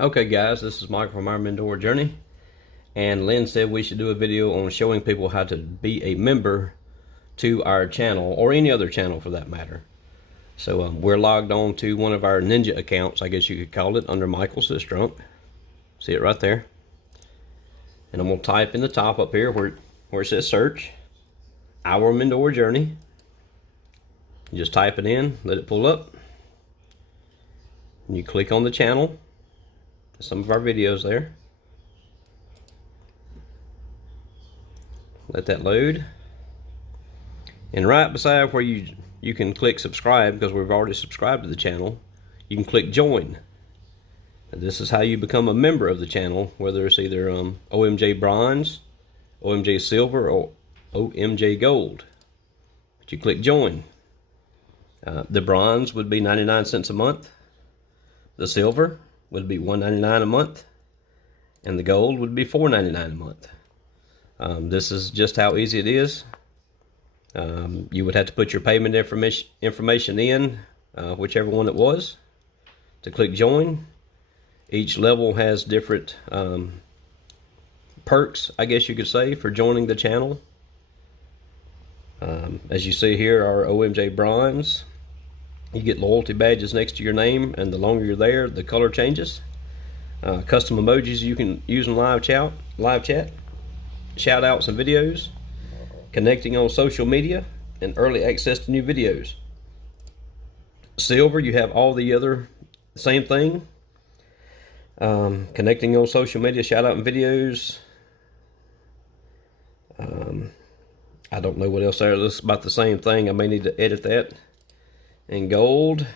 Okay guys, this is Michael from Our Mentor Journey, and Lynn said we should do a video on showing people how to be a member to our channel, or any other channel for that matter. So we're logged on to one of our Ninja accounts, I guess you could call it, under Michael Sistrunk. See it right there. And I'm going to type in the top up here where it says search, Our Mentor Journey. You just type it in, let it pull up. And you click on the channel. Some of our videos there. Let that load. And right beside where you can click subscribe, because we've already subscribed to the channel, you can click join. And this is how you become a member of the channel, whether it's either OMJ Bronze, OMJ Silver, or OMJ Gold. But you click join. The Bronze would be 99 cents a month. The Silver would be $1.99 a month, and the Gold would be $4.99 a month. This is just how easy it is. You would have to put your payment information in, whichever one it was, to click join. Each level has different perks, I guess you could say, for joining the channel. As you see here, our OMJ Bronze, you get loyalty badges next to your name, and the longer you're there, the color changes. Custom emojis you can use in live chat, shout outs and videos, connecting on social media, and early access to new videos. Silver, you have all the other same thing, connecting on social media, shout out and videos. I don't know what else there is. About the same thing. I may need to edit that. And Gold,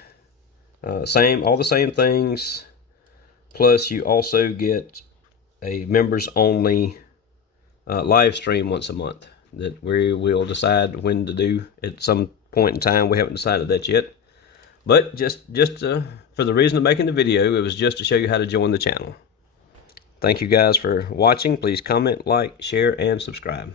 all the same things, plus you also get a members only live stream once a month that we will decide when to do at some point in time. We haven't decided that yet, but just for the reason of making the video, it was just to show you how to join the channel. Thank you guys for watching. Please comment, like, share, and subscribe.